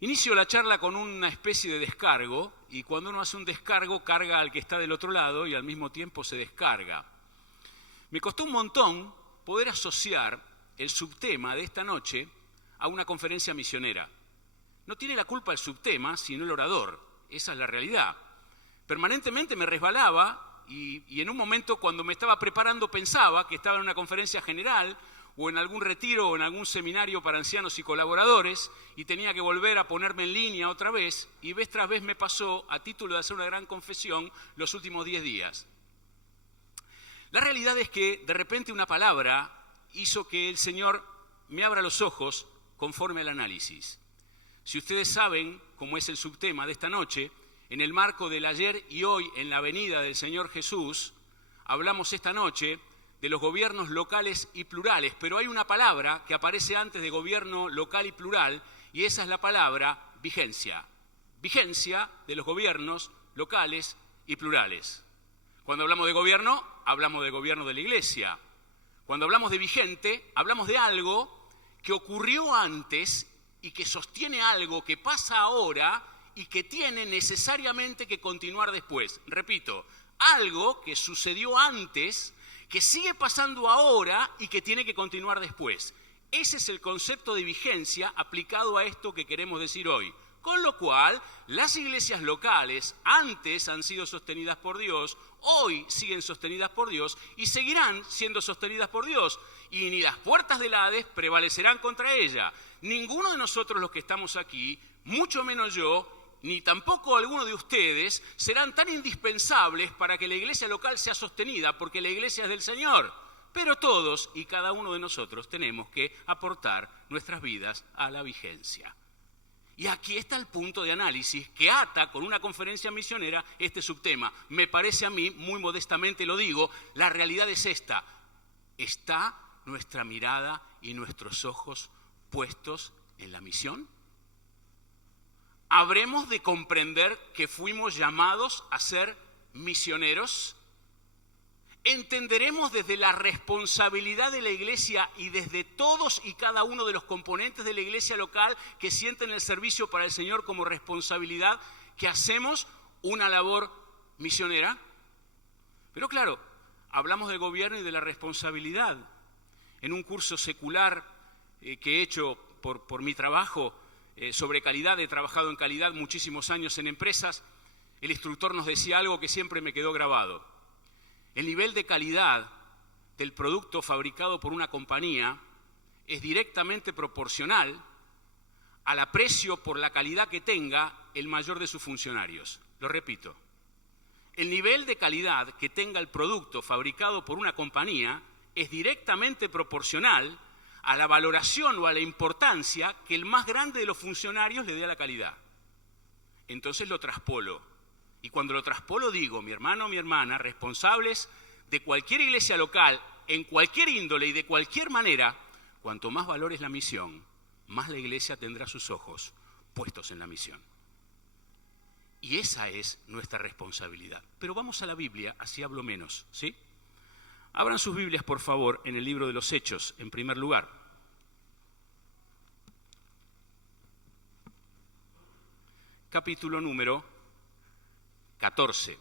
Inicio la charla con una especie de descargo, y cuando uno hace un descargo carga al que está del otro lado y al mismo tiempo se descarga. Me costó un montón poder asociar el subtema de esta noche a una conferencia misionera. No tiene la culpa el subtema, sino el orador. Esa es la realidad. Permanentemente me resbalaba y en un momento cuando me estaba preparando pensaba que estaba en una conferencia general o en algún retiro o en algún seminario para ancianos y colaboradores y tenía que volver a ponerme en línea otra vez y vez tras vez me pasó, a título de hacer una gran confesión, los últimos 10 días. La realidad es que de repente una palabra hizo que el Señor me abra los ojos conforme al análisis. Si ustedes saben cómo es el subtema de esta noche, en el marco del ayer y hoy en la venida del Señor Jesús, hablamos esta noche de los gobiernos locales y plurales, pero hay una palabra que aparece antes de gobierno local y plural, y esa es la palabra vigencia. Vigencia de los gobiernos locales y plurales. Cuando hablamos de gobierno de la Iglesia. Cuando hablamos de vigente, hablamos de algo que ocurrió antes y que sostiene algo que pasa ahora y que tiene necesariamente que continuar después. Repito, algo que sucedió antes, que sigue pasando ahora y que tiene que continuar después. Ese es el concepto de vigencia aplicado a esto que queremos decir hoy. Con lo cual, las iglesias locales antes han sido sostenidas por Dios, hoy siguen sostenidas por Dios y seguirán siendo sostenidas por Dios. Y ni las puertas del Hades prevalecerán contra ella. Ninguno de nosotros los que estamos aquí, mucho menos yo, ni tampoco alguno de ustedes, serán tan indispensables para que la iglesia local sea sostenida, porque la iglesia es del Señor. Pero todos y cada uno de nosotros tenemos que aportar nuestras vidas a la vigencia. Y aquí está el punto de análisis que ata con una conferencia misionera este subtema. Me parece a mí, muy modestamente lo digo, la realidad es esta. ¿Está nuestra mirada y nuestros ojos puestos en la misión? ¿Habremos de comprender que fuimos llamados a ser misioneros? ¿Entenderemos desde la responsabilidad de la iglesia y desde todos y cada uno de los componentes de la iglesia local que sienten el servicio para el Señor como responsabilidad que hacemos una labor misionera? Pero claro, hablamos del gobierno y de la responsabilidad. En un curso secular que he hecho por mi trabajo sobre calidad, he trabajado en calidad muchísimos años en empresas, el instructor nos decía algo que siempre me quedó grabado. El nivel de calidad del producto fabricado por una compañía es directamente proporcional al aprecio por la calidad que tenga el mayor de sus funcionarios. Lo repito, el nivel de calidad que tenga el producto fabricado por una compañía es directamente proporcional a la valoración o a la importancia que el más grande de los funcionarios le dé a la calidad. Entonces lo traspolo. Y cuando lo traspolo digo, mi hermano, mi hermana, responsables de cualquier iglesia local, en cualquier índole y de cualquier manera, cuanto más valores la misión, más la iglesia tendrá sus ojos puestos en la misión. Y esa es nuestra responsabilidad. Pero vamos a la Biblia, así hablo menos, ¿sí? Abran sus Biblias, por favor, en el libro de los Hechos, en primer lugar. Capítulo número 14.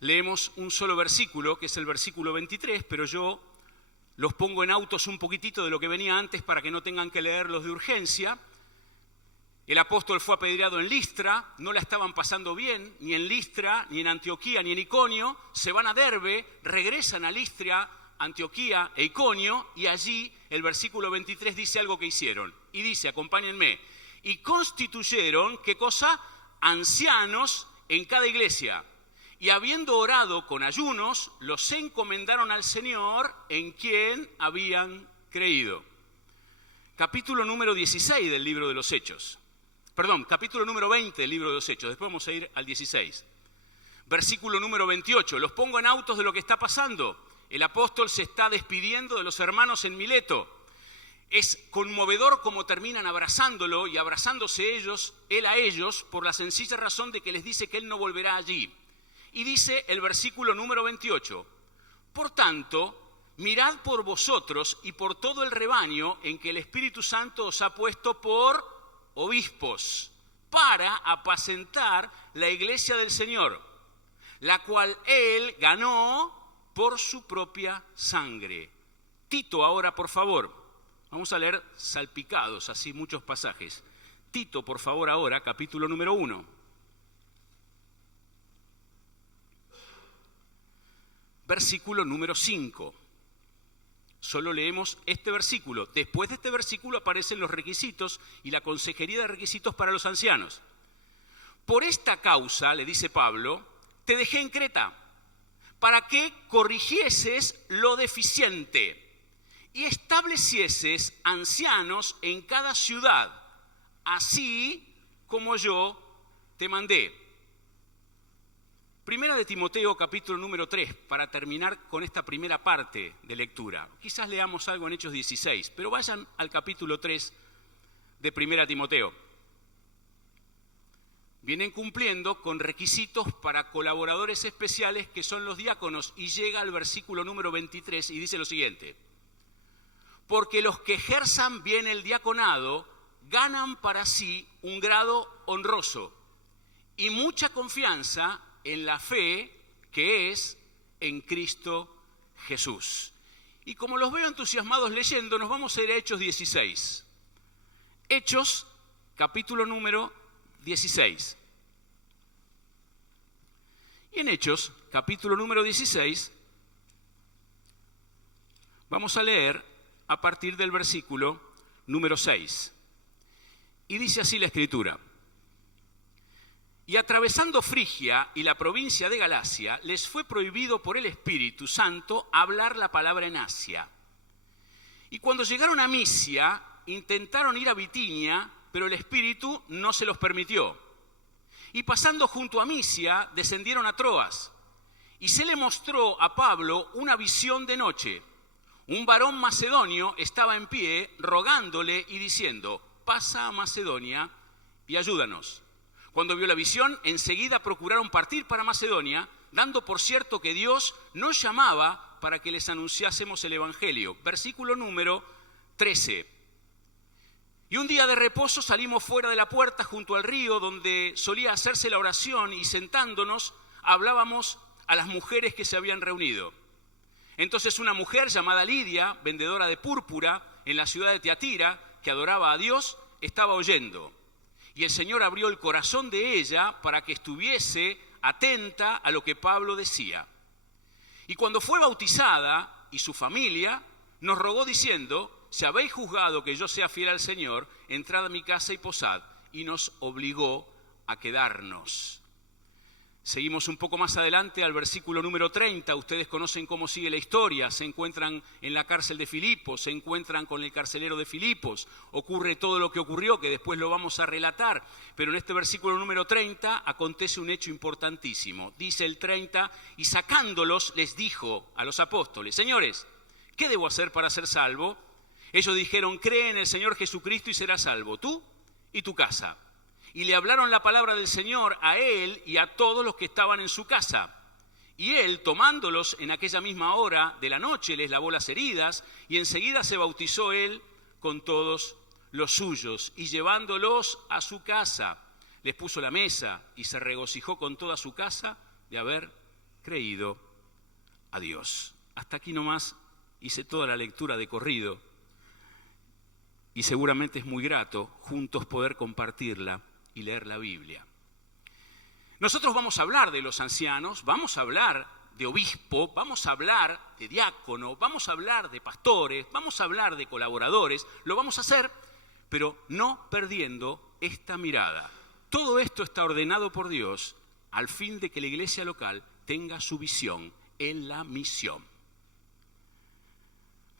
Leemos un solo versículo, que es el versículo 23, pero yo los pongo en autos un poquitito de lo que venía antes para que no tengan que leerlos de urgencia. El apóstol fue apedreado en Listra, no la estaban pasando bien, ni en Listra, ni en Antioquía, ni en Iconio. Se van a Derbe, regresan a Listra, Antioquía e Iconio, y allí el versículo 23 dice algo que hicieron. Y dice, acompáñenme, y constituyeron, ¿qué cosa? Ancianos en cada iglesia. Y habiendo orado con ayunos, los encomendaron al Señor en quien habían creído. Capítulo número 16 del libro de los Hechos. Perdón, capítulo número 20 del libro de los Hechos. Después vamos a ir al 16. Versículo número 28. Los pongo en autos de lo que está pasando. El apóstol se está despidiendo de los hermanos en Mileto. Es conmovedor cómo terminan abrazándolo y abrazándose él a ellos, por la sencilla razón de que les dice que él no volverá allí. Y dice el versículo número 28, por tanto, mirad por vosotros y por todo el rebaño en que el Espíritu Santo os ha puesto por obispos, para apacentar la iglesia del Señor, la cual Él ganó por su propia sangre. Tito ahora, por favor. Vamos a leer salpicados, así muchos pasajes. Tito, por favor, ahora, capítulo número 1. Versículo número 5. Solo leemos este versículo. Después de este versículo aparecen los requisitos y la consejería de requisitos para los ancianos. Por esta causa, le dice Pablo, te dejé en Creta, para que corrigieses lo deficiente y establecieses ancianos en cada ciudad, así como yo te mandé. Primera de Timoteo, capítulo número 3, para terminar con esta primera parte de lectura. Quizás leamos algo en Hechos 16, pero vayan al capítulo 3 de Primera Timoteo. Vienen cumpliendo con requisitos para colaboradores especiales que son los diáconos, y llega al versículo número 23 y dice lo siguiente: porque los que ejerzan bien el diaconado ganan para sí un grado honroso y mucha confianza en la fe que es en Cristo Jesús. Y como los veo entusiasmados leyendo, nos vamos a ir a Hechos 16. Hechos, capítulo número 16. Y en Hechos, capítulo número 16, vamos a leer a partir del versículo número 6. Y dice así la Escritura: y atravesando Frigia y la provincia de Galacia, les fue prohibido por el Espíritu Santo hablar la palabra en Asia. Y cuando llegaron a Misia, intentaron ir a Bitinia, pero el Espíritu no se los permitió. Y pasando junto a Misia, descendieron a Troas. Y se le mostró a Pablo una visión de noche. Un varón macedonio estaba en pie, rogándole y diciendo: pasa a Macedonia y ayúdanos. Cuando vio la visión, enseguida procuraron partir para Macedonia, dando por cierto que Dios nos llamaba para que les anunciásemos el Evangelio. Versículo número 13. Y un día de reposo salimos fuera de la puerta junto al río donde solía hacerse la oración, y sentándonos hablábamos a las mujeres que se habían reunido. Entonces una mujer llamada Lidia, vendedora de púrpura en la ciudad de Tiatira, que adoraba a Dios, estaba oyendo. Y el Señor abrió el corazón de ella para que estuviese atenta a lo que Pablo decía. Y cuando fue bautizada y su familia, nos rogó diciendo: si habéis juzgado que yo sea fiel al Señor, entrad a mi casa y posad. Y nos obligó a quedarnos. Seguimos un poco más adelante al versículo número 30. Ustedes conocen cómo sigue la historia. Se encuentran en la cárcel de Filipos, se encuentran con el carcelero de Filipos. Ocurre todo lo que ocurrió, que después lo vamos a relatar. Pero en este versículo número 30 acontece un hecho importantísimo. Dice el 30, y sacándolos les dijo a los apóstoles: señores, ¿qué debo hacer para ser salvo? Ellos dijeron: cree en el Señor Jesucristo y serás salvo, tú y tu casa. Y le hablaron la palabra del Señor a él y a todos los que estaban en su casa. Y él, tomándolos en aquella misma hora de la noche, les lavó las heridas, y enseguida se bautizó él con todos los suyos. Y llevándolos a su casa, les puso la mesa, y se regocijó con toda su casa de haber creído a Dios. Hasta aquí nomás hice toda la lectura de corrido, y seguramente es muy grato juntos poder compartirla y leer la Biblia. Nosotros vamos a hablar de los ancianos, vamos a hablar de obispo, vamos a hablar de diácono, vamos a hablar de pastores, vamos a hablar de colaboradores, lo vamos a hacer, pero no perdiendo esta mirada. Todo esto está ordenado por Dios al fin de que la iglesia local tenga su visión en la misión.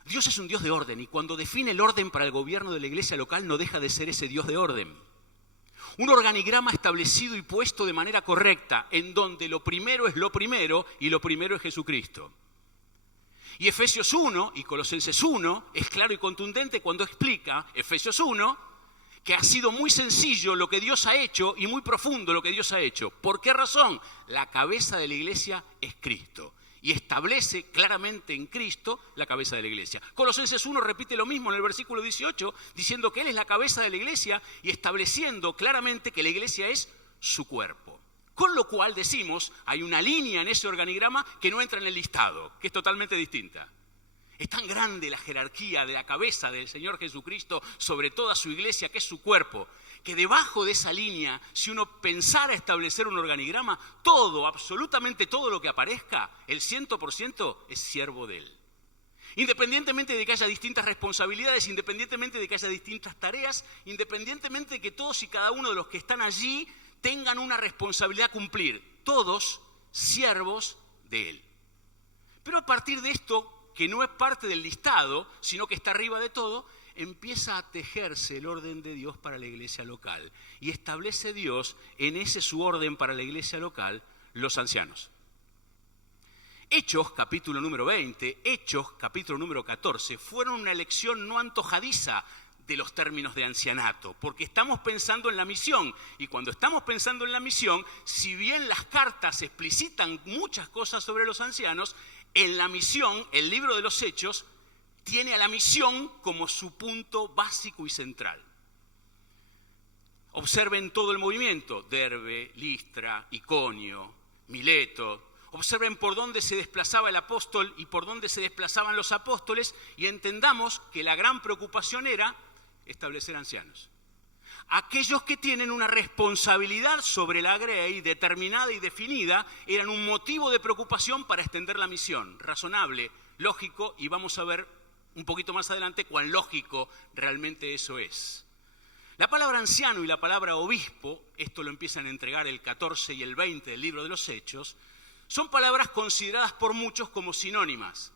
Dios es un Dios de orden, y cuando define el orden para el gobierno de la iglesia local no deja de ser ese Dios de orden. Un organigrama establecido y puesto de manera correcta, en donde lo primero es lo primero y lo primero es Jesucristo. Y Efesios 1 y Colosenses 1 es claro y contundente cuando explica, Efesios 1, que ha sido muy sencillo lo que Dios ha hecho y muy profundo lo que Dios ha hecho. ¿Por qué razón? La cabeza de la iglesia es Cristo. y establece claramente en Cristo la cabeza de la iglesia. Colosenses 1 repite lo mismo en el versículo 18, diciendo que Él es la cabeza de la iglesia y estableciendo claramente que la iglesia es su cuerpo. Con lo cual decimos, hay una línea en ese organigrama que no entra en el listado, que es totalmente distinta. Es tan grande la jerarquía de la cabeza del Señor Jesucristo sobre toda su iglesia, que es su cuerpo, que debajo de esa línea, si uno pensara establecer un organigrama, todo, absolutamente todo lo que aparezca, el 100% es siervo de Él. Independientemente de que haya distintas responsabilidades, independientemente de que haya distintas tareas, independientemente de que todos y cada uno de los que están allí tengan una responsabilidad a cumplir, todos siervos de Él. Pero a partir de esto, que no es parte del listado, sino que está arriba de todo, empieza a tejerse el orden de Dios para la iglesia local. Y establece Dios en ese su orden para la iglesia local los ancianos. Hechos, capítulo número 20, Hechos, capítulo número 14, fueron una elección no antojadiza de los términos de ancianato, porque estamos pensando en la misión. Y cuando estamos pensando en la misión, si bien las cartas explicitan muchas cosas sobre los ancianos, en la misión, el libro de los Hechos, tiene a la misión como su punto básico y central. Observen todo el movimiento, Derbe, Listra, Iconio, Mileto. Observen por dónde se desplazaba el apóstol y por dónde se desplazaban los apóstoles y entendamos que la gran preocupación era establecer ancianos. Aquellos que tienen una responsabilidad sobre la grey determinada y definida eran un motivo de preocupación para extender la misión. Razonable, lógico, y vamos a ver un poquito más adelante cuán lógico realmente eso es. La palabra anciano y la palabra obispo, esto lo empiezan a entregar el 14 y el 20 del libro de los Hechos, son palabras consideradas por muchos como sinónimas.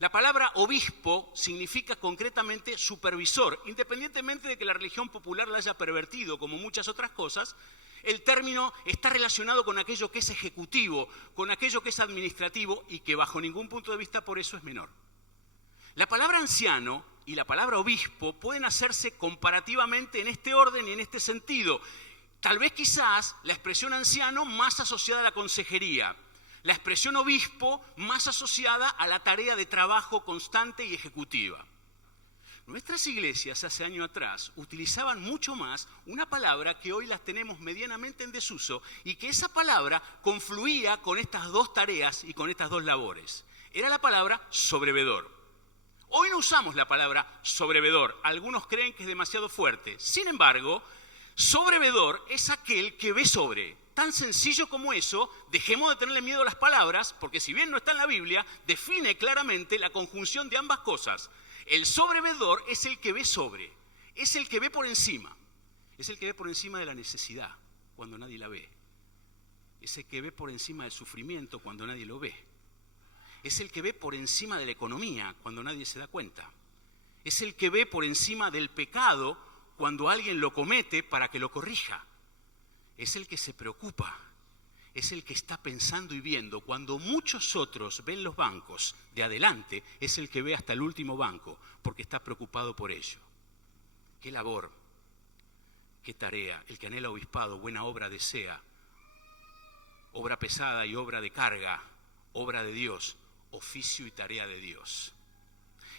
La palabra obispo significa concretamente supervisor. Independientemente de que la religión popular la haya pervertido, como muchas otras cosas, el término está relacionado con aquello que es ejecutivo, con aquello que es administrativo y que bajo ningún punto de vista por eso es menor. La palabra anciano y la palabra obispo pueden hacerse comparativamente en este orden y en este sentido. Tal vez quizás la expresión anciano más asociada a la consejería, la expresión obispo más asociada a la tarea de trabajo constante y ejecutiva. Nuestras iglesias hace años atrás utilizaban mucho más una palabra que hoy las tenemos medianamente en desuso y que esa palabra confluía con estas dos tareas y con estas dos labores. Era la palabra sobrevedor. Hoy no usamos la palabra sobrevedor, algunos creen que es demasiado fuerte. Sin embargo, sobrevedor es aquel que ve sobre. Tan sencillo como eso, dejemos de tenerle miedo a las palabras, porque si bien no está en la Biblia, define claramente la conjunción de ambas cosas. El sobrevedor es el que ve sobre, es el que ve por encima, es el que ve por encima de la necesidad cuando nadie la ve, es el que ve por encima del sufrimiento cuando nadie lo ve, es el que ve por encima de la economía cuando nadie se da cuenta, es el que ve por encima del pecado cuando alguien lo comete para que lo corrija. Es el que se preocupa, es el que está pensando y viendo. Cuando muchos otros ven los bancos de adelante, es el que ve hasta el último banco, porque está preocupado por ello. Qué labor, qué tarea. El que anhela obispado, buena obra desea. Obra pesada y obra de carga, obra de Dios, oficio y tarea de Dios.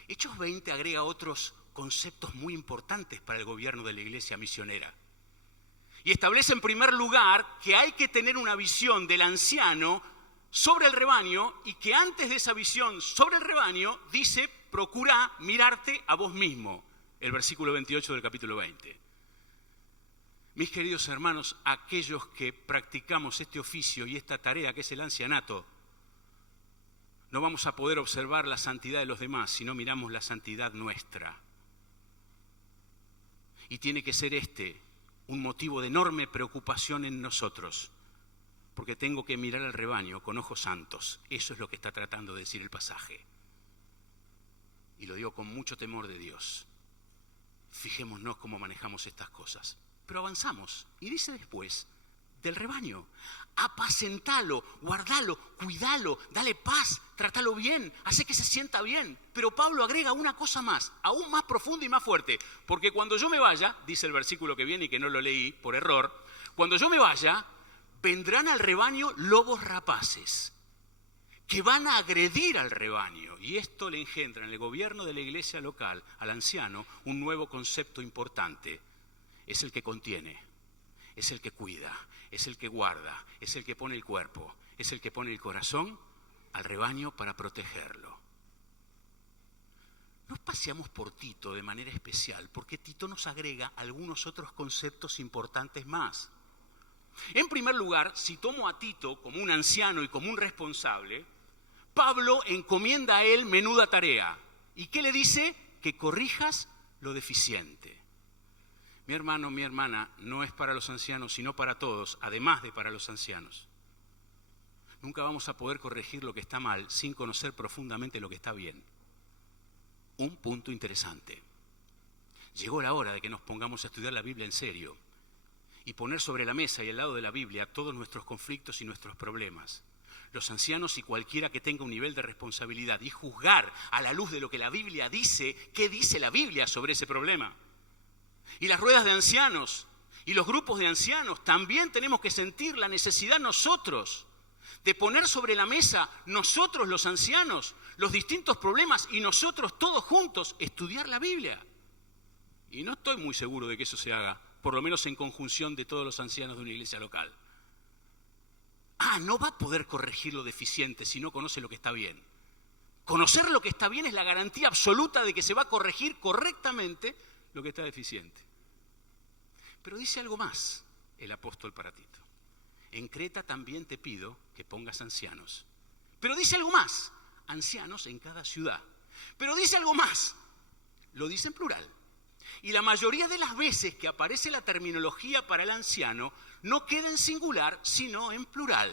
Hechos 20 agrega otros conceptos muy importantes para el gobierno de la iglesia misionera. Y establece en primer lugar que hay que tener una visión del anciano sobre el rebaño y que antes de esa visión sobre el rebaño dice, procura mirarte a vos mismo, el versículo 28 del capítulo 20. Mis queridos hermanos, aquellos que practicamos este oficio y esta tarea que es el ancianato, no vamos a poder observar la santidad de los demás si no miramos la santidad nuestra. Y tiene que ser un motivo de enorme preocupación en nosotros, porque tengo que mirar al rebaño con ojos santos. Eso es lo que está tratando de decir el pasaje. Y lo digo con mucho temor de Dios. Fijémonos cómo manejamos estas cosas. Pero avanzamos, y dice después, del rebaño. Apacentalo, guardalo, cuidalo, dale paz, trátalo bien, hace que se sienta bien. Pero Pablo agrega una cosa más, aún más profunda y más fuerte. Porque cuando yo me vaya, dice el versículo que viene y que no lo leí por error, cuando yo me vaya, vendrán al rebaño lobos rapaces, que van a agredir al rebaño. Y esto le engendra en el gobierno de la iglesia local, al anciano, un nuevo concepto importante. Es el que contiene, es el que cuida, es el que guarda, es el que pone el cuerpo, es el que pone el corazón al rebaño para protegerlo. Nos paseamos por Tito de manera especial porque Tito nos agrega algunos otros conceptos importantes más. En primer lugar, si tomo a Tito como un anciano y como un responsable, Pablo encomienda a él menuda tarea. ¿Y qué le dice? Que corrijas lo deficiente. Mi hermano, mi hermana, no es para los ancianos, sino para todos, además de para los ancianos. Nunca vamos a poder corregir lo que está mal sin conocer profundamente lo que está bien. Un punto interesante. Llegó la hora de que nos pongamos a estudiar la Biblia en serio y poner sobre la mesa y al lado de la Biblia todos nuestros conflictos y nuestros problemas. Los ancianos y cualquiera que tenga un nivel de responsabilidad y juzgar a la luz de lo que la Biblia dice, qué dice la Biblia sobre ese problema. Y las ruedas de ancianos y los grupos de ancianos también tenemos que sentir la necesidad nosotros de poner sobre la mesa, nosotros los ancianos, los distintos problemas y nosotros todos juntos estudiar la Biblia. Y no estoy muy seguro de que eso se haga, por lo menos en conjunción de todos los ancianos de una iglesia local. No va a poder corregir lo deficiente si no conoce lo que está bien. Conocer lo que está bien es la garantía absoluta de que se va a corregir correctamente lo que está deficiente. Pero dice algo más el apóstol para Tito. En Creta también te pido que pongas ancianos. Pero dice algo más, ancianos en cada ciudad. Pero dice algo más, lo dice en plural. Y la mayoría de las veces que aparece la terminología para el anciano, no queda en singular, sino en plural.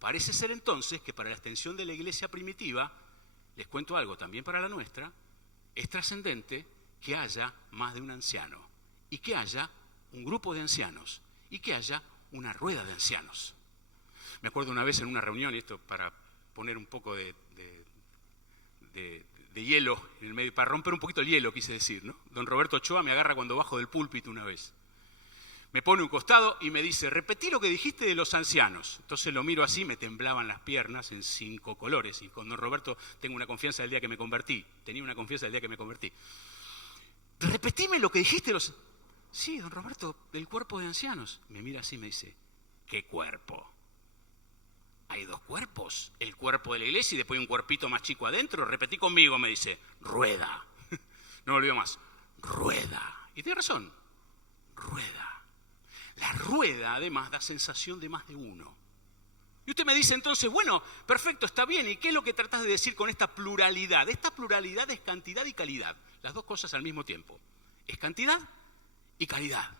Parece ser entonces que para la extensión de la iglesia primitiva, les cuento algo también para la nuestra, es trascendente que haya más de un anciano, y que haya un grupo de ancianos, y que haya una rueda de ancianos. Me acuerdo una vez en una reunión, y esto para poner un poco de hielo en el medio, para romper un poquito el hielo, quise decir, ¿no? Don Roberto Ochoa me agarra cuando bajo del púlpito una vez. Me pone un costado y me dice, repetí lo que dijiste de los ancianos. Entonces lo miro así, me temblaban las piernas en 5 colores. Y con don Roberto tengo una confianza del día que me convertí. Tenía una confianza del día que me convertí. Repetime lo que dijiste de los... Sí, don Roberto, del cuerpo de ancianos. Me mira así y me dice, ¿qué cuerpo? Hay 2 cuerpos, el cuerpo de la iglesia y después un cuerpito más chico adentro. Repetí conmigo, me dice, rueda. No me olvido más, rueda. Y tiene razón, rueda. La rueda además da sensación de más de uno. Y usted me dice entonces, bueno, perfecto, está bien. ¿Y qué es lo que tratás de decir con esta pluralidad? Esta pluralidad es cantidad y calidad, las 2 cosas al mismo tiempo. Es cantidad y calidad.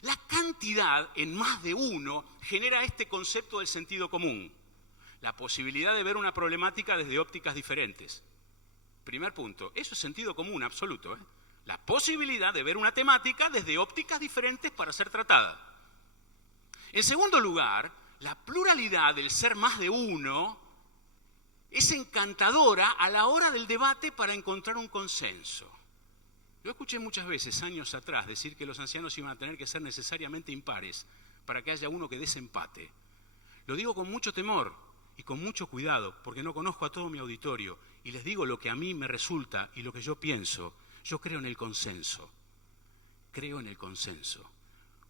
La cantidad en más de uno genera este concepto del sentido común, la posibilidad de ver una problemática desde ópticas diferentes. Primer punto, eso es sentido común absoluto, ¿eh? La posibilidad de ver una temática desde ópticas diferentes para ser tratada. En segundo lugar, la pluralidad del ser más de uno es encantadora a la hora del debate para encontrar un consenso. Yo escuché muchas veces, años atrás, decir que los ancianos iban a tener que ser necesariamente impares para que haya uno que desempate. Lo digo con mucho temor y con mucho cuidado, porque no conozco a todo mi auditorio, y les digo lo que a mí me resulta y lo que yo pienso. Yo creo en el consenso. Creo en el consenso.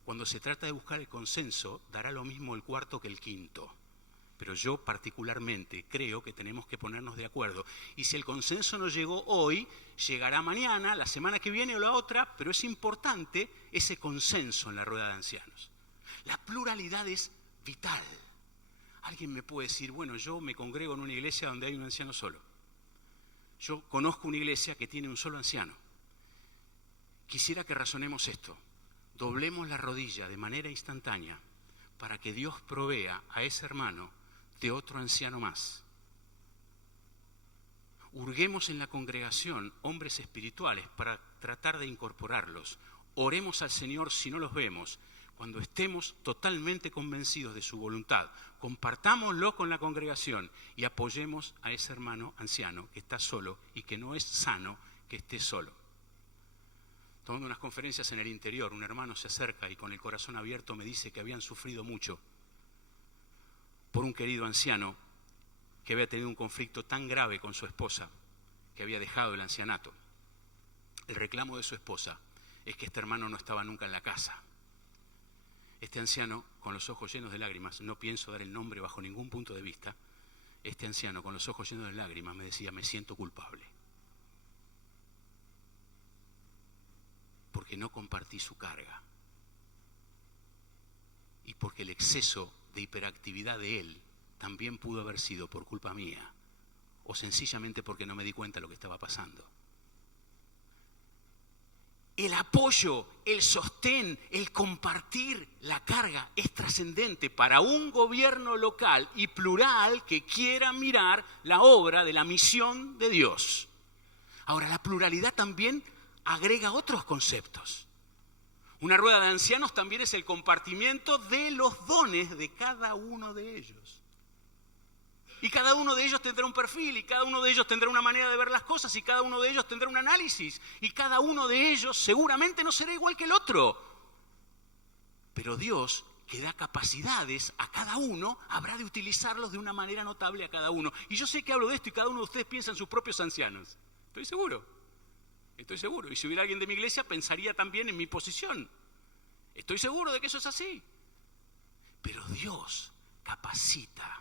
Cuando se trata de buscar el consenso, dará lo mismo el cuarto que el quinto. Pero yo particularmente creo que tenemos que ponernos de acuerdo. Y si el consenso no llegó hoy, llegará mañana, la semana que viene o la otra, pero es importante ese consenso en la rueda de ancianos. La pluralidad es vital. Alguien me puede decir, bueno, yo me congrego en una iglesia donde hay un anciano solo. Yo conozco una iglesia que tiene un solo anciano. Quisiera que razonemos esto. Doblemos la rodilla de manera instantánea para que Dios provea a ese hermano de otro anciano más. Hurguemos en la congregación hombres espirituales para tratar de incorporarlos. Oremos al Señor si no los vemos, cuando estemos totalmente convencidos de su voluntad. Compartámoslo con la congregación y apoyemos a ese hermano anciano que está solo y que no es sano que esté solo. Tomando unas conferencias en el interior, un hermano se acerca y con el corazón abierto me dice que habían sufrido mucho por un querido anciano que había tenido un conflicto tan grave con su esposa que había dejado el ancianato. El reclamo de su esposa es que este hermano no estaba nunca en la casa. Este anciano, con los ojos llenos de lágrimas, no pienso dar el nombre bajo ningún punto de vista, este anciano con los ojos llenos de lágrimas me decía: me siento culpable, porque no compartí su carga y porque el exceso de hiperactividad de él también pudo haber sido por culpa mía o sencillamente porque no me di cuenta de lo que estaba pasando. El apoyo, el sostén, el compartir la carga es trascendente para un gobierno local y plural que quiera mirar la obra de la misión de Dios. Ahora, la pluralidad también agrega otros conceptos. Una rueda de ancianos también es el compartimiento de los dones de cada uno de ellos. Y cada uno de ellos tendrá un perfil, y cada uno de ellos tendrá una manera de ver las cosas, y cada uno de ellos tendrá un análisis, y cada uno de ellos seguramente no será igual que el otro. Pero Dios, que da capacidades a cada uno, habrá de utilizarlos de una manera notable a cada uno. Y yo sé que hablo de esto y cada uno de ustedes piensa en sus propios ancianos. Estoy seguro. Y si hubiera alguien de mi iglesia, pensaría también en mi posición. Estoy seguro de que eso es así. Pero Dios capacita.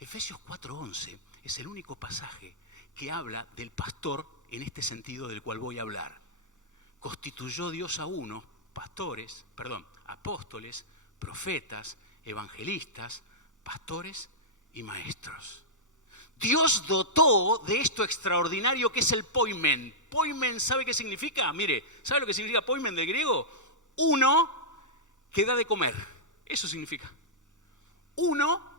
Efesios 4:11 es el único pasaje que habla del pastor en este sentido del cual voy a hablar. Constituyó Dios a unos apóstoles, profetas, evangelistas, pastores y maestros. Dios dotó de esto extraordinario que es el poimen. Poimen, ¿sabe qué significa? Mire, ¿sabe lo que significa poimen del griego? Uno que da de comer. Eso significa. Uno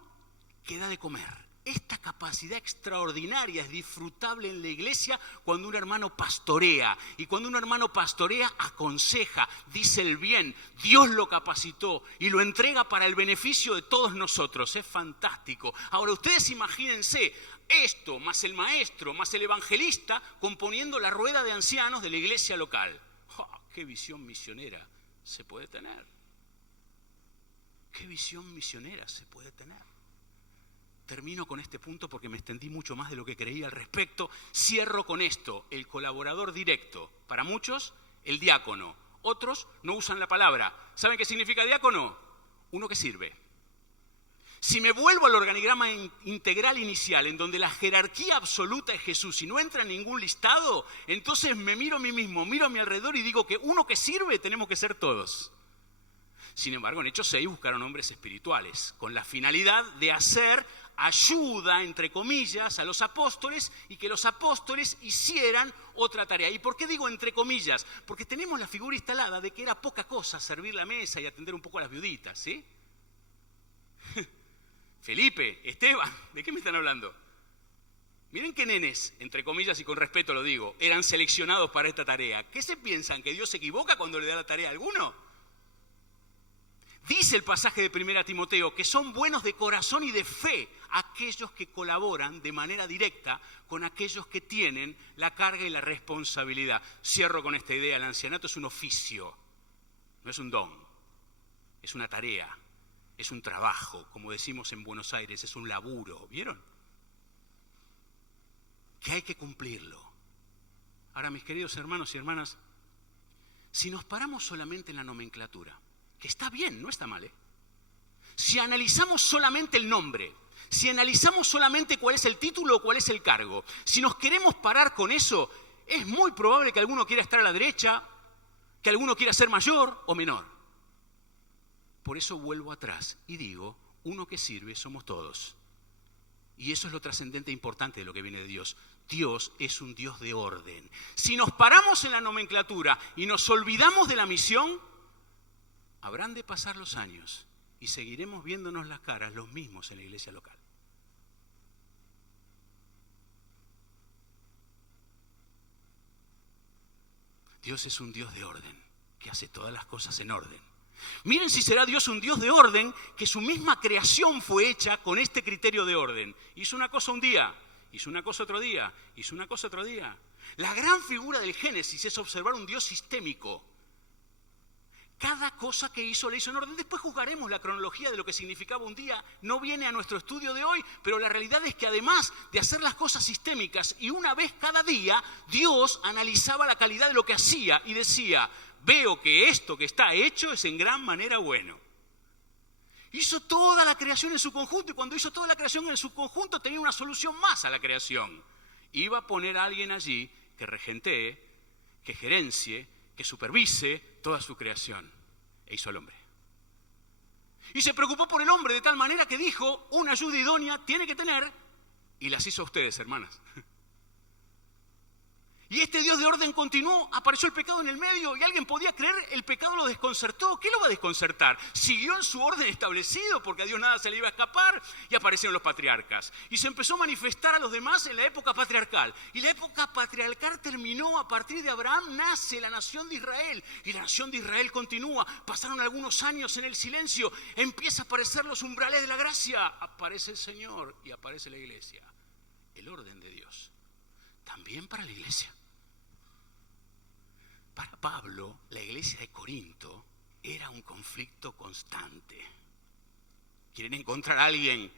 que da de comer. Esta capacidad extraordinaria es disfrutable en la iglesia cuando un hermano pastorea. Y cuando un hermano pastorea, aconseja, dice el bien. Dios lo capacitó y lo entrega para el beneficio de todos nosotros. Es fantástico. Ahora, ustedes imagínense esto, más el maestro, más el evangelista, componiendo la rueda de ancianos de la iglesia local. ¡Oh, qué visión misionera se puede tener! ¿Qué visión misionera se puede tener? Termino con este punto porque me extendí mucho más de lo que creía al respecto. Cierro con esto: el colaborador directo. Para muchos, el diácono. Otros no usan la palabra. ¿Saben qué significa diácono? Uno que sirve. Si me vuelvo al organigrama integral inicial, en donde la jerarquía absoluta es Jesús y no entra en ningún listado, entonces me miro a mí mismo, miro a mi alrededor y digo que uno que sirve tenemos que ser todos. Sin embargo, en Hechos 6 buscaron hombres espirituales, con la finalidad de hacer ayuda, entre comillas, a los apóstoles y que los apóstoles hicieran otra tarea. ¿Y por qué digo entre comillas? Porque tenemos la figura instalada de que era poca cosa servir la mesa y atender un poco a las viuditas, ¿sí? Felipe, Esteban, ¿de qué me están hablando? Miren qué nenes, entre comillas y con respeto lo digo, eran seleccionados para esta tarea. ¿Qué se piensan? ¿Que Dios se equivoca cuando le da la tarea a alguno? Dice el pasaje de 1 Timoteo que son buenos de corazón y de fe aquellos que colaboran de manera directa con aquellos que tienen la carga y la responsabilidad. Cierro con esta idea: el ancianato es un oficio, no es un don, es una tarea, es un trabajo, como decimos en Buenos Aires, es un laburo, ¿vieron? Que hay que cumplirlo. Ahora, mis queridos hermanos y hermanas, si nos paramos solamente en la nomenclatura, que está bien, no está mal, si analizamos solamente el nombre, si analizamos solamente cuál es el título o cuál es el cargo, si nos queremos parar con eso, es muy probable que alguno quiera estar a la derecha, que alguno quiera ser mayor o menor. Por eso vuelvo atrás y digo, uno que sirve somos todos. Y eso es lo trascendente e importante de lo que viene de Dios. Dios es un Dios de orden. Si nos paramos en la nomenclatura y nos olvidamos de la misión, habrán de pasar los años y seguiremos viéndonos las caras los mismos en la iglesia local. Dios es un Dios de orden, que hace todas las cosas en orden. Miren si será Dios un Dios de orden, que su misma creación fue hecha con este criterio de orden. Hizo una cosa un día, hizo una cosa otro día, hizo una cosa otro día. La gran figura del Génesis es observar un Dios sistémico. Cada cosa que hizo, la hizo en orden. Después juzgaremos la cronología de lo que significaba un día. No viene a nuestro estudio de hoy, pero la realidad es que además de hacer las cosas sistémicas y una vez cada día, Dios analizaba la calidad de lo que hacía y decía, veo que esto que está hecho es en gran manera bueno. Hizo toda la creación en su conjunto y cuando hizo toda la creación en su conjunto tenía una solución más a la creación. Iba a poner a alguien allí que regentee, que gerencie, que supervise toda su creación. E hizo al hombre. Y se preocupó por el hombre de tal manera que dijo, una ayuda idónea tiene que tener, y las hizo a ustedes, hermanas. Y este Dios de orden continuó, apareció el pecado en el medio y alguien podía creer, el pecado lo desconcertó. ¿Qué lo va a desconcertar? Siguió en su orden establecido porque a Dios nada se le iba a escapar y aparecieron los patriarcas. Y se empezó a manifestar a los demás en la época patriarcal. Y la época patriarcal terminó a partir de Abraham, nace la nación de Israel. Y la nación de Israel continúa. Pasaron algunos años en el silencio, empieza a aparecer los umbrales de la gracia. Aparece el Señor y aparece la iglesia. El orden de Dios. También para la iglesia. Para Pablo, la iglesia de Corinto era un conflicto constante. ¿Quieren encontrar a alguien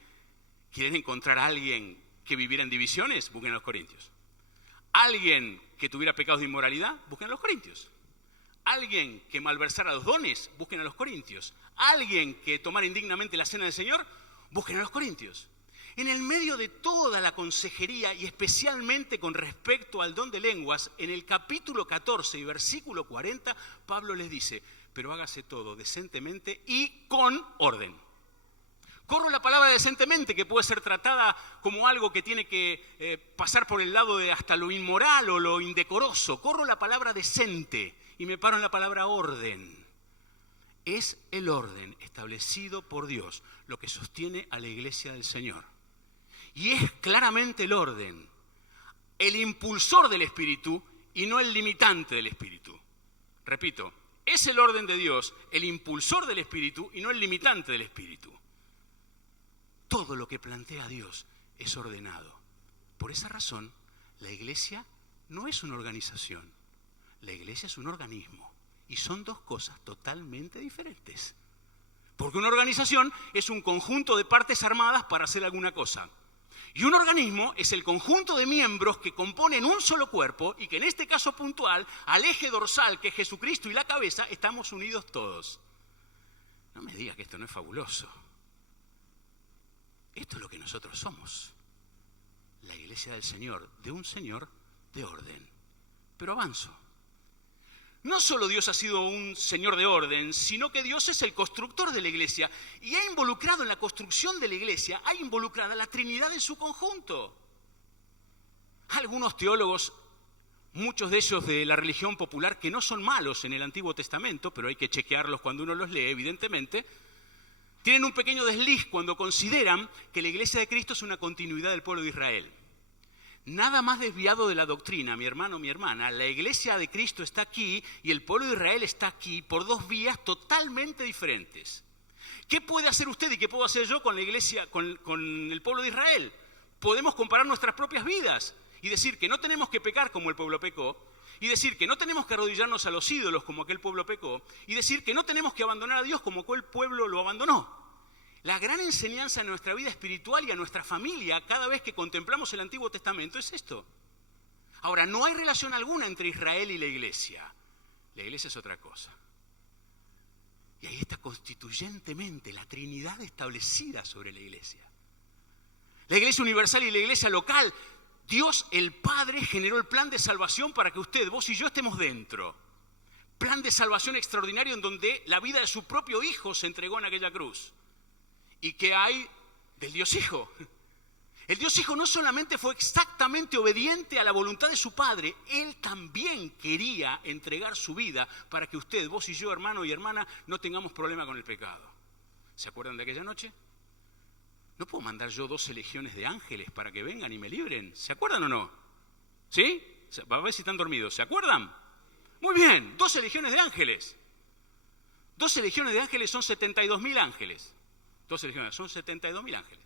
que viviera en divisiones? Busquen a los corintios. ¿Alguien que tuviera pecados de inmoralidad? Busquen a los corintios. ¿Alguien que malversara los dones? Busquen a los corintios. ¿Alguien que tomara indignamente la cena del Señor? Busquen a los corintios. En el medio de toda la consejería y especialmente con respecto al don de lenguas, en el capítulo 14 y versículo 40, Pablo les dice, pero hágase todo decentemente y con orden. Corro la palabra decentemente, que puede ser tratada como algo que tiene que pasar por el lado de hasta lo inmoral o lo indecoroso. Corro la palabra decente y me paro en la palabra orden. Es el orden establecido por Dios lo que sostiene a la iglesia del Señor. Y es claramente el orden, el impulsor del Espíritu y no el limitante del Espíritu. Repito, es el orden de Dios, el impulsor del Espíritu y no el limitante del Espíritu. Todo lo que plantea Dios es ordenado. Por esa razón, la iglesia no es una organización, la iglesia es un organismo. Y son dos cosas totalmente diferentes. Porque una organización es un conjunto de partes armadas para hacer alguna cosa. Y un organismo es el conjunto de miembros que componen un solo cuerpo y que en este caso puntual, al eje dorsal que es Jesucristo y la cabeza, estamos unidos todos. No me digas que esto no es fabuloso. Esto es lo que nosotros somos. La iglesia del Señor, de un Señor de orden. Pero avanzo. No solo Dios ha sido un Señor de orden, sino que Dios es el constructor de la iglesia y ha involucrado en la construcción de la iglesia, ha involucrado a la Trinidad en su conjunto. Algunos teólogos, muchos de ellos de la religión popular, que no son malos en el Antiguo Testamento, pero hay que chequearlos cuando uno los lee, evidentemente, tienen un pequeño desliz cuando consideran que la iglesia de Cristo es una continuidad del pueblo de Israel. Nada más desviado de la doctrina, mi hermano, mi hermana. La iglesia de Cristo está aquí y el pueblo de Israel está aquí por dos vías totalmente diferentes. ¿Qué puede hacer usted y qué puedo hacer yo con la iglesia, con el pueblo de Israel? Podemos comparar nuestras propias vidas y decir que no tenemos que pecar como el pueblo pecó, y decir que no tenemos que arrodillarnos a los ídolos como aquel pueblo pecó, y decir que no tenemos que abandonar a Dios como aquel pueblo lo abandonó. La gran enseñanza en nuestra vida espiritual y a nuestra familia cada vez que contemplamos el Antiguo Testamento es esto. Ahora, no hay relación alguna entre Israel y la iglesia. La iglesia es otra cosa. Y ahí está constituyentemente la Trinidad establecida sobre la iglesia. La iglesia universal y la iglesia local. Dios, el Padre, generó el plan de salvación para que usted, vos y yo estemos dentro. Plan de salvación extraordinario en donde la vida de su propio Hijo se entregó en aquella cruz. ¿Y qué hay del Dios Hijo? El Dios Hijo no solamente fue exactamente obediente a la voluntad de su Padre, Él también quería entregar su vida para que usted, vos y yo, hermano y hermana, no tengamos problema con el pecado. ¿Se acuerdan de aquella noche? ¿No puedo mandar yo 12 legiones de ángeles para que vengan y me libren? ¿Se acuerdan o no? ¿Sí? A ver si están dormidos. ¿Se acuerdan? Muy bien, 12 legiones de ángeles. 12 legiones de ángeles son 72.000 ángeles. 12 legiones, son 72.000 ángeles.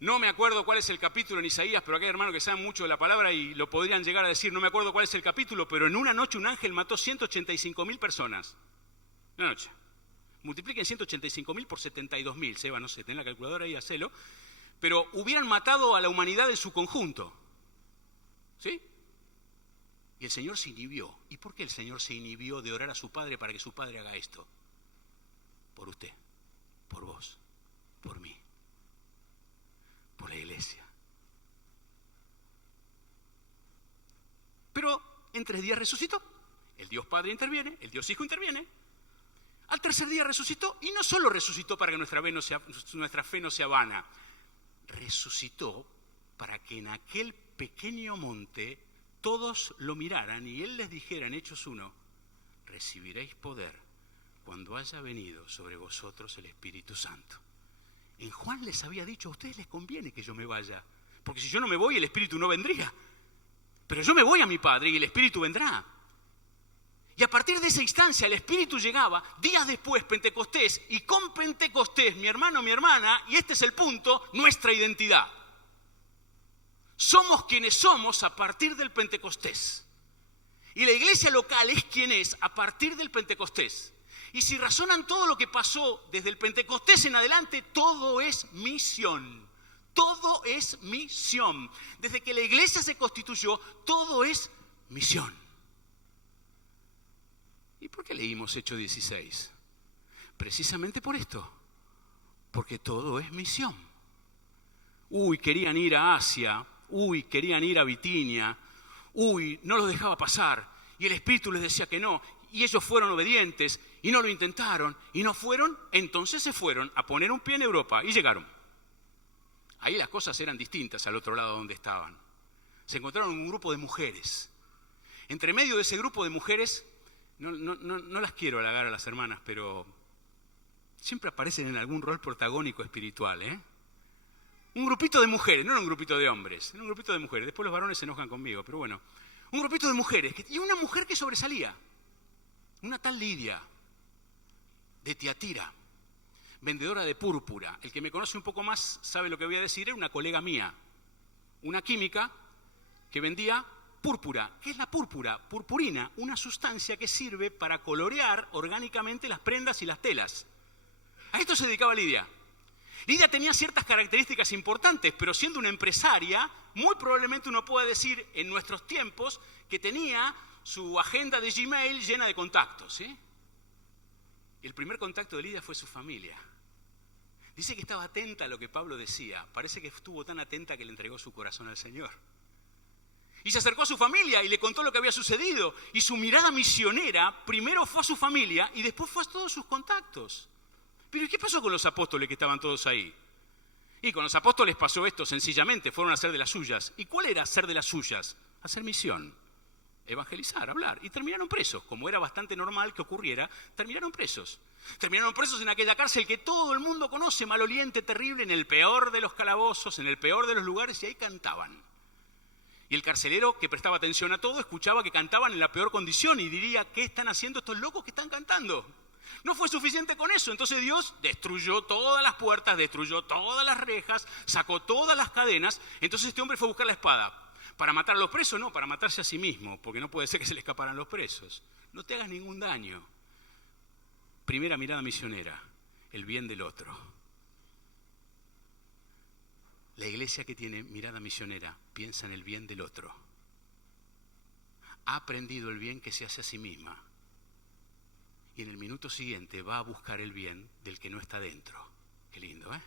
No me acuerdo cuál es el capítulo en Isaías, pero aquí hay hermanos que saben mucho de la palabra y lo podrían llegar a decir. No me acuerdo cuál es el capítulo, pero en una noche un ángel mató 185.000 personas. Una noche. Multipliquen 185.000 por 72.000. Seba, no sé, ten la calculadora ahí, hacelo. Pero hubieran matado a la humanidad en su conjunto. ¿Sí? Y el Señor se inhibió. ¿Y por qué el Señor se inhibió de orar a su Padre para que su Padre haga esto? Por usted, por vos, por mí, por la iglesia. Pero en 3 días resucitó. El Dios Padre interviene, el Dios Hijo interviene. Al tercer día resucitó, y no solo resucitó para que nuestra fe no sea vana, resucitó para que en aquel pequeño monte todos lo miraran y Él les dijera en Hechos 1, recibiréis poder cuando haya venido sobre vosotros el Espíritu Santo. En Juan les había dicho, a ustedes les conviene que yo me vaya, porque si yo no me voy el Espíritu no vendría. Pero yo me voy a mi Padre y el Espíritu vendrá. Y a partir de esa instancia el Espíritu llegaba, días después Pentecostés, y con Pentecostés, mi hermano, mi hermana, y este es el punto, nuestra identidad. Somos quienes somos a partir del Pentecostés. Y la iglesia local es quien es a partir del Pentecostés. Y si razonan todo lo que pasó desde el Pentecostés en adelante, todo es misión. Todo es misión. Desde que la iglesia se constituyó, todo es misión. ¿Y por qué leímos Hechos 16? Precisamente por esto. Porque todo es misión. Querían ir a Asia. Querían ir a Bitinia. No los dejaba pasar. Y el Espíritu les decía que no. Y ellos fueron obedientes y no lo intentaron y no fueron. Entonces se fueron a poner un pie en Europa y llegaron. Ahí las cosas eran distintas al otro lado donde estaban. Se encontraron un grupo de mujeres. Entre medio de ese grupo de mujeres, no las quiero halagar a las hermanas, pero siempre aparecen en algún rol protagónico espiritual, ¿eh? Un grupito de mujeres, no era un grupito de hombres, era un grupito de mujeres. Después los varones se enojan conmigo, pero bueno. Un grupito de mujeres, y una mujer que sobresalía. Una tal Lidia, de Tiatira, vendedora de púrpura. El que me conoce un poco más sabe lo que voy a decir, era una colega mía. Una química que vendía púrpura. ¿Qué es la púrpura? Purpurina, una sustancia que sirve para colorear orgánicamente las prendas y las telas. A esto se dedicaba Lidia. Lidia tenía ciertas características importantes, pero siendo una empresaria, muy probablemente uno pueda decir en nuestros tiempos que tenía su agenda de Gmail llena de contactos, ¿sí? Y el primer contacto de Lidia fue su familia. Dice que estaba atenta a lo que Pablo decía. Parece que estuvo tan atenta que le entregó su corazón al Señor. Y se acercó a su familia y le contó lo que había sucedido. Y su mirada misionera primero fue a su familia y después fue a todos sus contactos. Pero ¿y qué pasó con los apóstoles que estaban todos ahí? Y con los apóstoles pasó esto sencillamente, fueron a hacer de las suyas. ¿Y cuál era hacer de las suyas? Hacer misión, evangelizar, hablar. Y terminaron presos, como era bastante normal que ocurriera, terminaron presos. Terminaron presos en aquella cárcel que todo el mundo conoce, maloliente, terrible, en el peor de los calabozos, en el peor de los lugares, y ahí cantaban. Y el carcelero, que prestaba atención a todo, escuchaba que cantaban en la peor condición y diría, ¿qué están haciendo estos locos que están cantando? No fue suficiente con eso, entonces Dios destruyó todas las puertas, destruyó todas las rejas, sacó todas las cadenas, entonces este hombre fue a buscar la espada. ¿Para matar a los presos? No, para matarse a sí mismo, porque no puede ser que se le escaparan los presos. No te hagas ningún daño. Primera mirada misionera, el bien del otro. La iglesia que tiene mirada misionera piensa en el bien del otro. Ha aprendido el bien que se hace a sí misma. Y en el minuto siguiente va a buscar el bien del que no está dentro. Qué lindo, ¿eh?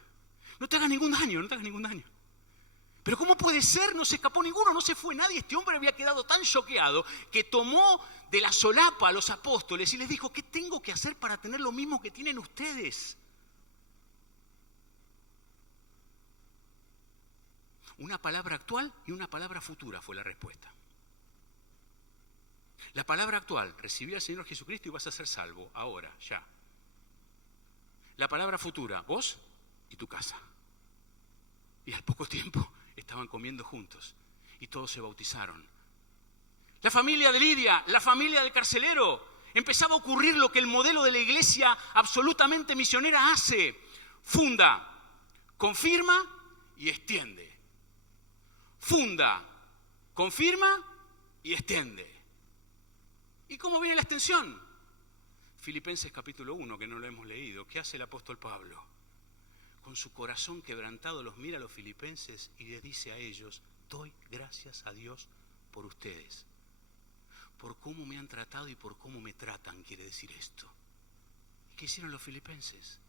No te hagas ningún daño, no te hagas ningún daño. Pero ¿cómo puede ser? No se escapó ninguno, no se fue nadie. Este hombre había quedado tan choqueado que tomó de la solapa a los apóstoles y les dijo, ¿qué tengo que hacer para tener lo mismo que tienen ustedes? Una palabra actual y una palabra futura fue la respuesta. La palabra actual, recibí al Señor Jesucristo y vas a ser salvo, ahora, ya. La palabra futura, vos y tu casa. Y al poco tiempo estaban comiendo juntos y todos se bautizaron. La familia de Lidia, la familia del carcelero, empezaba a ocurrir lo que el modelo de la iglesia absolutamente misionera hace. Funda, confirma y extiende. Funda, confirma y extiende. ¿Y cómo viene la extensión? Filipenses capítulo 1, que no lo hemos leído. ¿Qué hace el apóstol Pablo? Con su corazón quebrantado los mira a los filipenses y les dice a ellos: doy gracias a Dios por ustedes, por cómo me han tratado y por cómo me tratan, quiere decir esto. ¿Y qué hicieron los filipenses?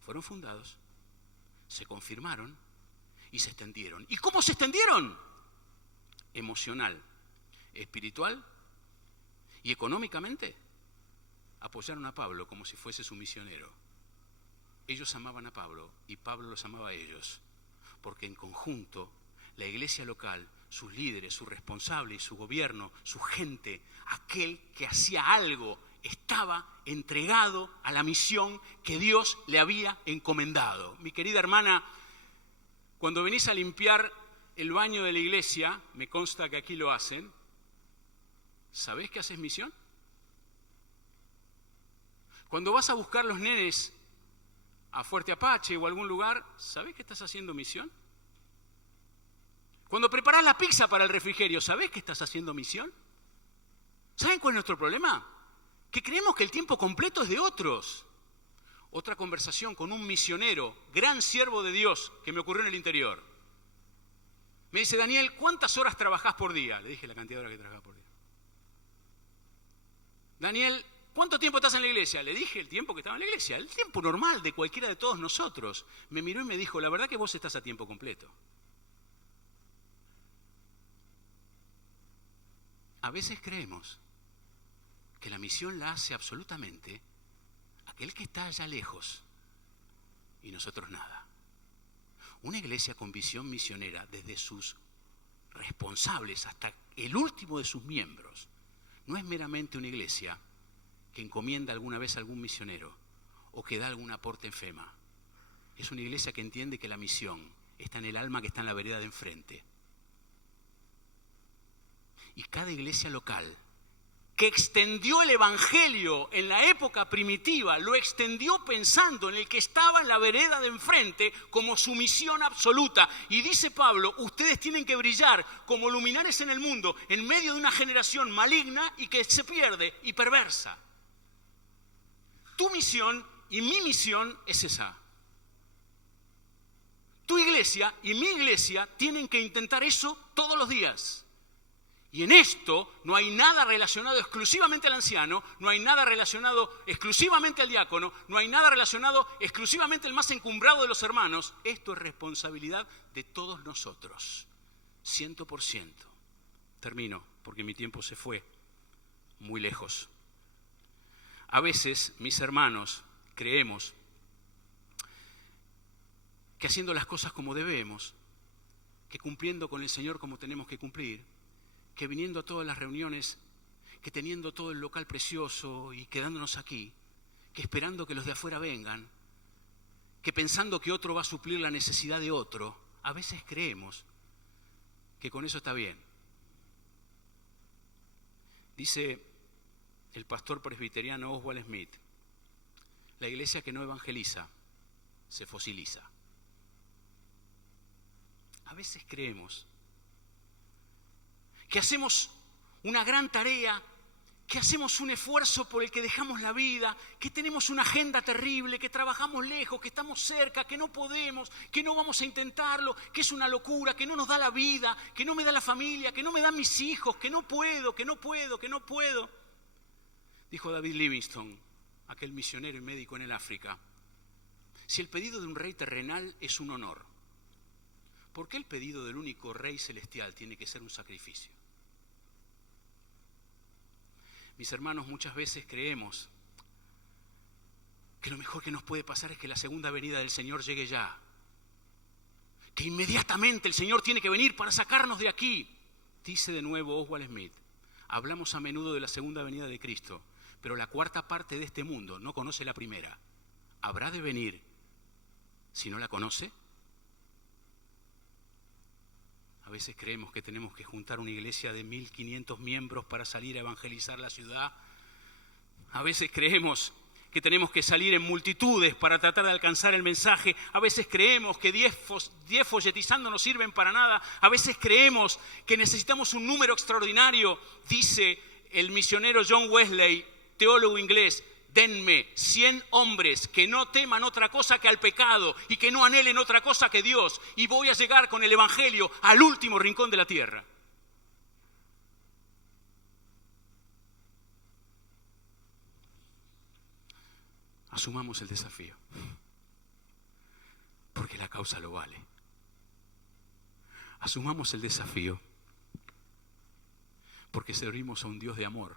Fueron fundados, se confirmaron y se extendieron. ¿Y cómo se extendieron? Emocional, espiritual y económicamente. Apoyaron a Pablo como si fuese su misionero. Ellos amaban a Pablo y Pablo los amaba a ellos, porque en conjunto la iglesia local, sus líderes, su responsable y su gobierno, su gente, aquel que hacía algo, estaba entregado a la misión que Dios le había encomendado. Mi querida hermana, cuando venís a limpiar el baño de la iglesia, me consta que aquí lo hacen, ¿sabés que haces misión? Cuando vas a buscar los nenes a Fuerte Apache o a algún lugar, ¿sabés que estás haciendo misión? Cuando preparás la pizza para el refrigerio, ¿sabés que estás haciendo misión? ¿Saben cuál es nuestro problema? Que creemos que el tiempo completo es de otros. Otra conversación con un misionero, gran siervo de Dios, que me ocurrió en el interior. Me dice: Daniel, ¿cuántas horas trabajás por día? Le dije la cantidad de horas que trabajaba por día. Daniel, ¿cuánto tiempo estás en la iglesia? Le dije el tiempo que estaba en la iglesia, el tiempo normal de cualquiera de todos nosotros. Me miró y me dijo: la verdad que vos estás a tiempo completo. A veces creemos que la misión la hace absolutamente aquel que está allá lejos y nosotros nada. Una iglesia con visión misionera, desde sus responsables hasta el último de sus miembros, no es meramente una iglesia que encomienda alguna vez a algún misionero o que da algún aporte en FEMA. Es una iglesia que entiende que la misión está en el alma que está en la vereda de enfrente. Y cada iglesia local que extendió el evangelio en la época primitiva, lo extendió pensando en el que estaba en la vereda de enfrente como su misión absoluta. Y dice Pablo: ustedes tienen que brillar como luminares en el mundo, en medio de una generación maligna y que se pierde y perversa. Tu misión y mi misión es esa. Tu iglesia y mi iglesia tienen que intentar eso todos los días. Y en esto no hay nada relacionado exclusivamente al anciano, no hay nada relacionado exclusivamente al diácono, no hay nada relacionado exclusivamente al más encumbrado de los hermanos. Esto es responsabilidad de todos nosotros, 100%. Termino, porque mi tiempo se fue muy lejos. A veces, mis hermanos, creemos que haciendo las cosas como debemos, que cumpliendo con el Señor como tenemos que cumplir, que viniendo a todas las reuniones, que teniendo todo el local precioso y quedándonos aquí, que esperando que los de afuera vengan, que pensando que otro va a suplir la necesidad de otro, a veces creemos que con eso está bien. Dice el pastor presbiteriano Oswald Smith: la iglesia que no evangeliza se fosiliza. A veces creemos que hacemos una gran tarea, que hacemos un esfuerzo por el que dejamos la vida, que tenemos una agenda terrible, que trabajamos lejos, que estamos cerca, que no podemos, que no vamos a intentarlo, que es una locura, que no nos da la vida, que no me da la familia, que no me dan mis hijos, que no puedo. Dijo David Livingstone, aquel misionero y médico en el África: si el pedido de un rey terrenal es un honor, ¿por qué el pedido del único rey celestial tiene que ser un sacrificio? Mis hermanos, muchas veces creemos que lo mejor que nos puede pasar es que la segunda venida del Señor llegue ya, que inmediatamente el Señor tiene que venir para sacarnos de aquí. Dice de nuevo Oswald Smith: hablamos a menudo de la segunda venida de Cristo, pero la cuarta parte de este mundo no conoce la primera. ¿Habrá de venir si no la conoce? A veces creemos que tenemos que juntar una iglesia de 1500 miembros para salir a evangelizar la ciudad. A veces creemos que tenemos que salir en multitudes para tratar de alcanzar el mensaje. A veces creemos que 10 folletizando no sirven para nada. A veces creemos que necesitamos un número extraordinario. Dice el misionero John Wesley, teólogo inglés: denme 100 hombres que no teman otra cosa que al pecado y que no anhelen otra cosa que Dios, y voy a llegar con el evangelio al último rincón de la tierra. Asumamos el desafío, porque la causa lo vale. Asumamos el desafío, porque servimos a un Dios de amor,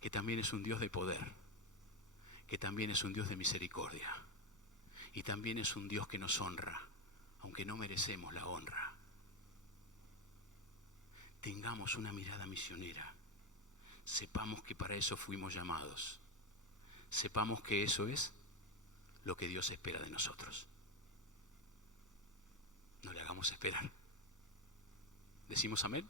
que también es un Dios de poder, que también es un Dios de misericordia, y también es un Dios que nos honra, aunque no merecemos la honra. Tengamos una mirada misionera, sepamos que para eso fuimos llamados, sepamos que eso es lo que Dios espera de nosotros. No le hagamos esperar. ¿Decimos amén?